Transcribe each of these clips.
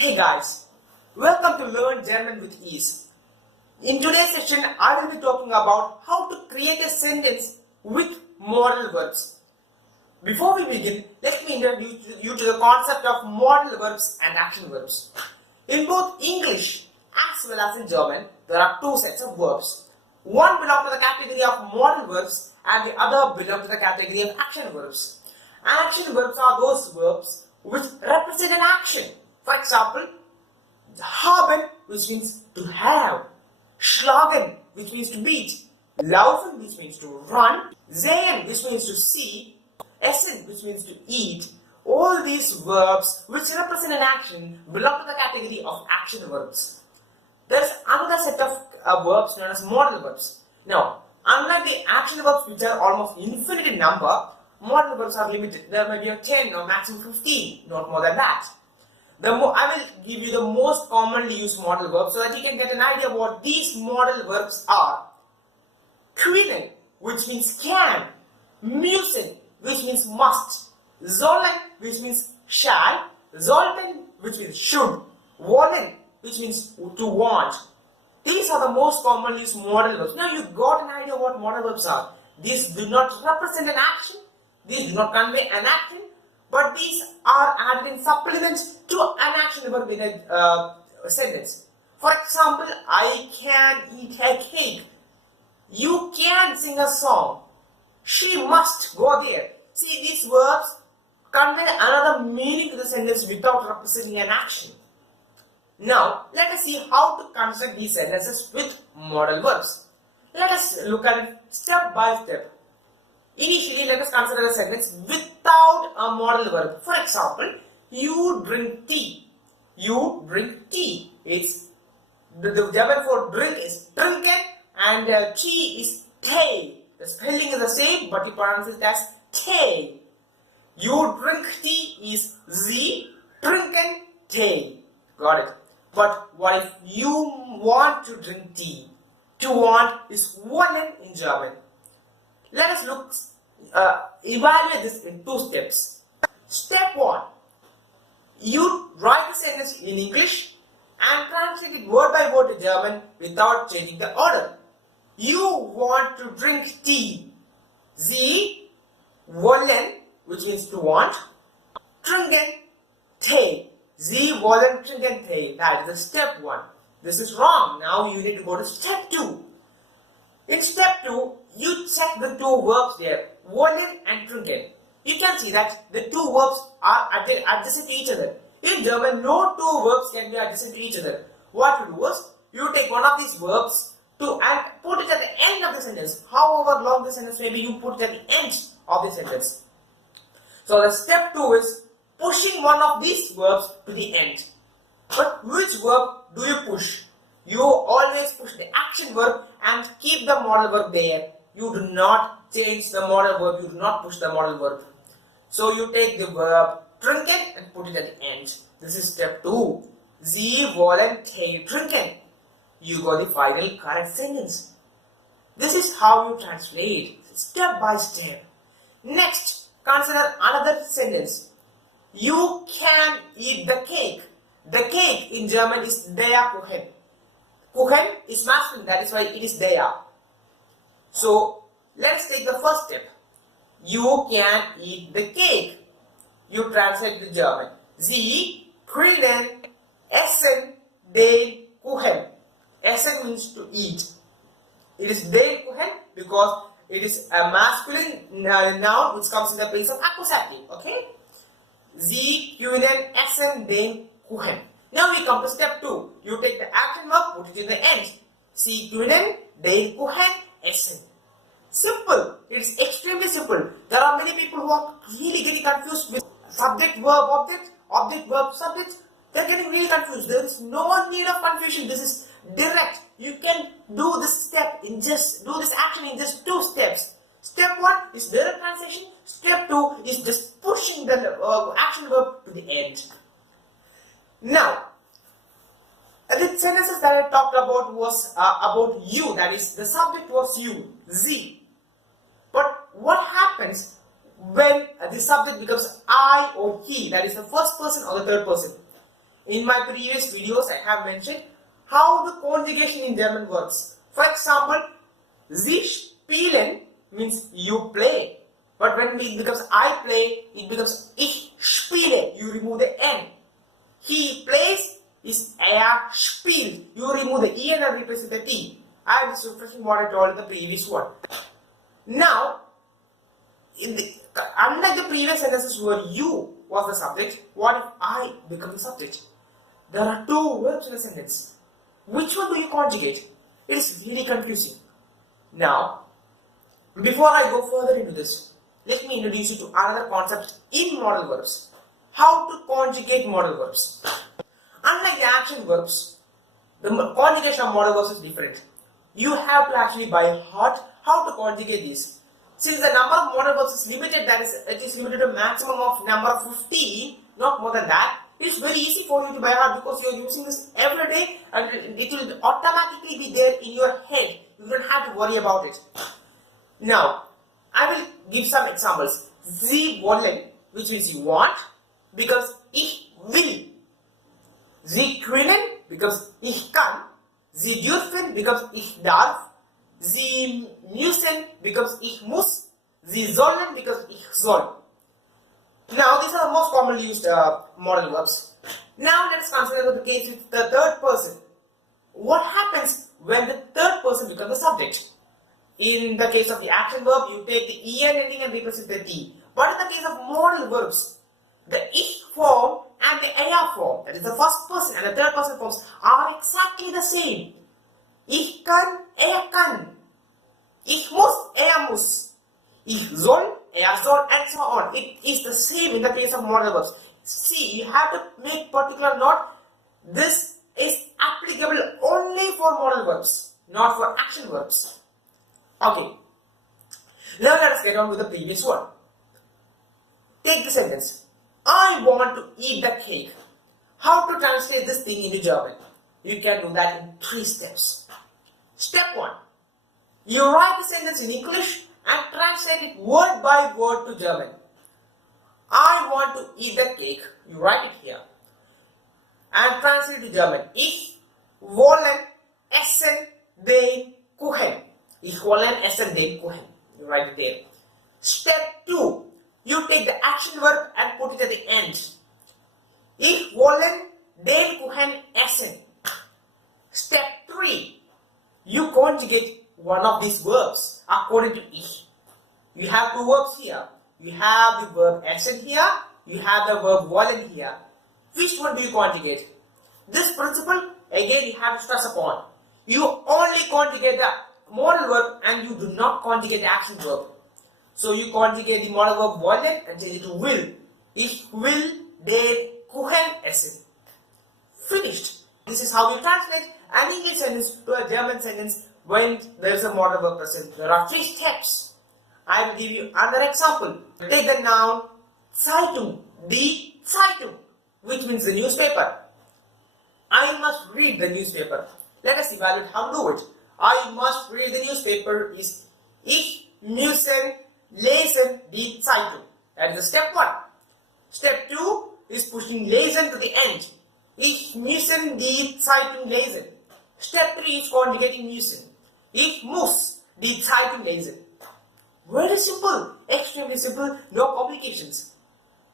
Hey guys, welcome to Learn German with Ease. In today's session, I will be talking about how to create a sentence with modal verbs. Before we begin, let me introduce you to the concept of modal verbs and action verbs. In both English as well as in German, there are two sets of verbs. One belongs to the category of modal verbs and the other belongs to the category of action verbs. Action verbs are those verbs which represent an action. For example, haben, which means to have, schlagen, which means to beat, laufen, which means to run, sehen, which means to see, essen, which means to eat. All these verbs which represent an action belong to the category of action verbs. There is another set of verbs known as modal verbs. Now, unlike the action verbs which are almost infinite in number, modal verbs are limited. There may be 10 or maximum 15, not more than that. I will give you the most commonly used modal verbs so that you can get an idea of what these modal verbs are. Können, which means can, müssen, which means must, sollen, which means shall, sollten, which means should, wollen, which means to want. These are the most commonly used modal verbs. Now you got an idea what modal verbs are. These do not represent an action, these do not convey an action, but these are added in supplements to an action verb in a sentence. For example, I can eat a cake. You can sing a song. She must go there. See, these verbs convey another meaning to the sentence without representing an action. Now, let us see how to construct these sentences with modal verbs. Let us look at it step by step. Initially, let us consider a sentence without a modal verb. For example, you drink tea. You drink tea. It's the German for drink is trinken and tea is Tee. The spelling is the same, but you pronounce it as Tee. You drink tea is Sie trinken Tee. Got it? But what if you want to drink tea? To want is wollen in German. Let us evaluate this in two steps. Step 1. You write the sentence in English and translate it word by word to German without changing the order. You want to drink tea. Sie wollen, which means to want, trinken Tee. Sie wollen trinken Tee. That is the step 1. This is wrong. Now you need to go to step 2. In step 2, you check the two verbs there, wollen and trinken. You can see that the two verbs are adjacent to each other. In German, no two verbs can be adjacent to each other. What you do is, you take one of these verbs and put it at the end of the sentence. However long the sentence may be, you put it at the end of the sentence. So the step 2 is pushing one of these verbs to the end. But which verb do you push? You always push the action verb and keep the modal verb there. You do not change the modal verb, you do not push the modal verb. So you take the verb trinken and put it at the end. This is step 2. Sie wollen Tee trinken. You got the final correct sentence. This is how you translate, step by step. Next, consider another sentence. You can eat the cake. The cake in German is der Kuchen. Kuchen is masculine, that is why it is der. So, let's take the first step. You can eat the cake. You translate the German. Sie können essen den Kuchen. Essen means to eat. It is den Kuchen because it is a masculine noun which comes in the place of accusative. Okay? Sie können essen den Kuchen. Now we come to step 2. You take the action verb, put it in the end. Sie können den Kuchen essen. Simple. It is extremely simple. There are many people who are really getting confused with subject, verb, object, object, verb, subject. They are getting really confused. There is no need of confusion. This is direct. You can do this action in just 2 steps. Step 1 is direct translation. Step 2 is just pushing the action verb to the end. Now, the sentences that I talked about was about you, that is, the subject was you, Sie. But what happens when the subject becomes I or he, that is the first person or the third person? In my previous videos, I have mentioned how the conjugation in German works. For example, Sie spielen means you play. But when it becomes I play, it becomes ich spiele. You remove the N. He plays is er spielt. You remove the E and replace with the T. I am just refreshing what I told in the previous one. Now, unlike the previous sentences where you was the subject, what if I become the subject? There are two verbs in a sentence. Which one do you conjugate? It is really confusing. Now, before I go further into this, let me introduce you to another concept in modal verbs. How to conjugate modal verbs. Unlike the action verbs, the conjugation of modal verbs is different. You have to actually by heart how to conjugate these. Since the number of modal verbs is limited, that is, it is limited to a maximum of number of 15, not more than that, it is very easy for you to by heart because you are using this every day and it will automatically be there in your head. You don't have to worry about it. Now, I will give some examples. Sie wollen, which means you want, becomes ich will. Sie können becomes ich kann. Sie dürfen becomes ich darf. Sie müssen becomes ich muss. Sie sollen becomes ich soll. Now, these are the most commonly used modal verbs. Now, let us consider the case with the third person. What happens when the third person becomes the subject? In the case of the action verb, you take the en ending and replace it with the t. But in the case of modal verbs, the ich form and the er form, that is the first person and the third person forms, are exactly the same. Ich kann, er kann. Ich muss, er muss. Ich soll, er soll, and so on. It is the same in the case of modal verbs. See, you have to make particular note. This is applicable only for modal verbs, not for action verbs. Okay. Now let us get on with the previous one. Take the sentence. I want to eat the cake. How to translate this thing into German? You can do that in 3 steps. Step 1. You write the sentence in English and translate it word by word to German. I want to eat the cake. You write it here. And translate it to German. Ich wollen essen den Kuchen. Ich wollen essen den Kuchen. You write it there. Step 2. You take the action verb and put it at the end. Ich wollen den Kuchen essen. Step 3. You conjugate one of these verbs according to ich. You have 2 verbs here. You have the verb essen here. You have the verb wollen here. Which one do you conjugate? This principle, again, you have to stress upon. You only conjugate the modal verb and you do not conjugate the action verb. So you conjugate the modal verb wollen and change it to will. Ich will den Kuchen essen. Finished. This is how you translate an English sentence to a German sentence when there is a modal verb present. There are 3 steps. I will give you another example. Take the noun Zeitung, die Zeitung, which means the newspaper. I must read the newspaper. Let us evaluate how to do it. I must read the newspaper is ich müssen lesen die Zeitung. That is the step 1. Step 2 is pushing lesen to the end. Ich müssen die Zeitung lesen. Step 3 is conjugating müssen. Ich muss die Zeitung lesen. Very simple, extremely simple, no complications.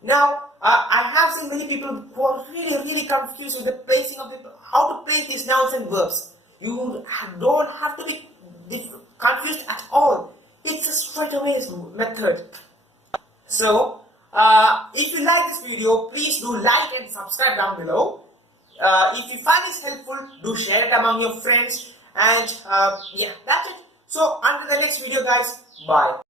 Now, I have seen many people who are really confused with the placing of how to place these nouns and verbs. You don't have to be confused at all. It's a straightaway method. So, if you like this video, please do like and subscribe down below. If you find this helpful, do share it among your friends. And yeah, that's it. So, until the next video, guys, bye.